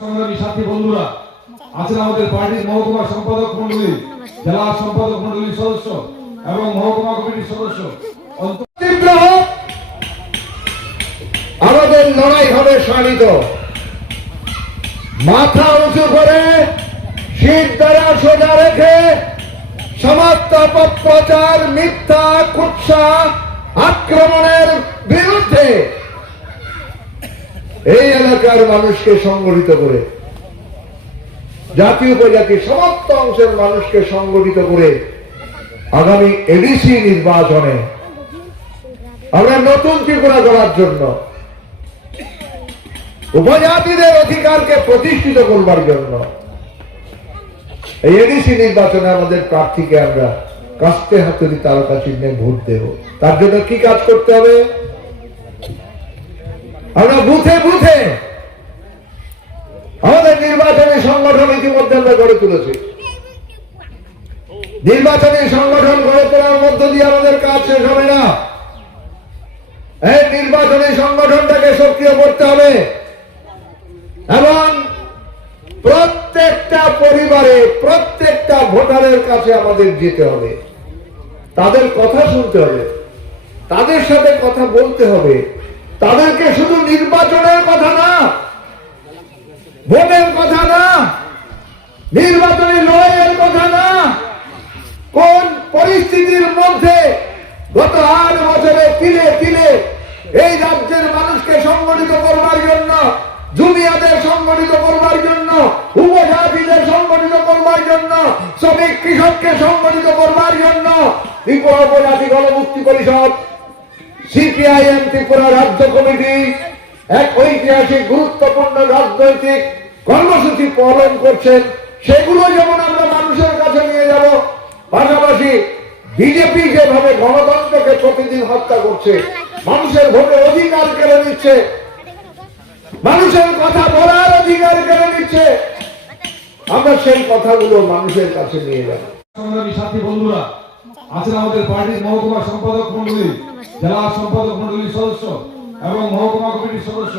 সংগ্রামী সাথী বন্ধুরা আছেন আমাদের পার্টির মহকুমা সম্পাদক মণ্ডলী, জেলা সম্পাদক মণ্ডলীর সদস্য এবং মহকুমা কমিটির সদস্য। আমাদের লড়াই হবে শানিত, মাথা উঁচু করে শীত দ্বারা সোজা রেখে সমস্ত অপপ্রচার, মিথ্যা, কুৎসা, আক্রমণের বিরুদ্ধে এই এলাকার মানুষকে সংগঠিত করে, জাতি উপজাতি সমস্ত অংশের মানুষকে সংগঠিত করে আগামী এডিসি নির্বাচনে আমরা নতুন ত্রিপুরা গড়ার জন্য, উপজাতিদের অধিকারকে প্রতিষ্ঠিত করবার জন্য এই এডিসি নির্বাচনে আমাদের প্রার্থীকে আমরা কাস্তে হাতুড়ি তারকা চিহ্নে ভোট দেব। তার জন্য কি কাজ করতে হবে? আমরা বুথে বুথে আমাদের নির্বাচনী সংগঠন ইতিমধ্যে আমরা গড়ে তুলেছি। নির্বাচনী সংগঠন গড়ে তোলার মধ্য দিয়ে আমাদের কাজ শেষ হবে না। এই নির্বাচনী সংগঠনটাকে সক্রিয় করতে হবে এবং প্রত্যেকটা পরিবারে, প্রত্যেকটা ভোটারের কাছে আমাদের যেতে হবে, তাদের কথা শুনতে হবে, তাদের সাথে কথা বলতে হবে। তাদেরকে শুধু নির্বাচনের কথা না, ভোটের কথা না, নির্বাচনী লড়াইয়ের কথা না, কোন পরিস্থিতির মধ্যে গত 8 বছরে তিলে তিলে এই রাজ্যের মানুষকে সংগঠিত করবার জন্য, জুমিয়াদের সংগঠিত করবার জন্য, উপজাতিদের সংগঠিত করবার জন্য, শ্রমিক কৃষককে সংগঠিত করবার জন্য ত্রিপুরা উপজাতি গণমুক্তি পরিষদ, সিপিআইএম ত্রিপুরা রাজ্য কমিটি এক ঐতিহাসিক গুরুত্বপূর্ণ রাজনৈতিক কর্মসূচি পালন করছেন। সেগুলো যেমন আমরা মানুষের কাছে নিয়ে যাব, পাশাপাশি বিজেপি যেভাবে গণতন্ত্রকে প্রতিদিন হত্যা করছে, মানুষের ভোটের অধিকার কেড়ে নিচ্ছে, মানুষের কথা বলার অধিকার কেড়ে নিচ্ছে, আমরা সেই কথাগুলো মানুষের কাছে নিয়ে যাব। সংগ্রামী সাথী বন্ধুরা আছেন আমাদের পার্টির মহকুমা সম্পাদক মণ্ডলী, জেলা সম্পাদক মণ্ডলীর সদস্য এবং মহকুমা কমিটির সদস্য।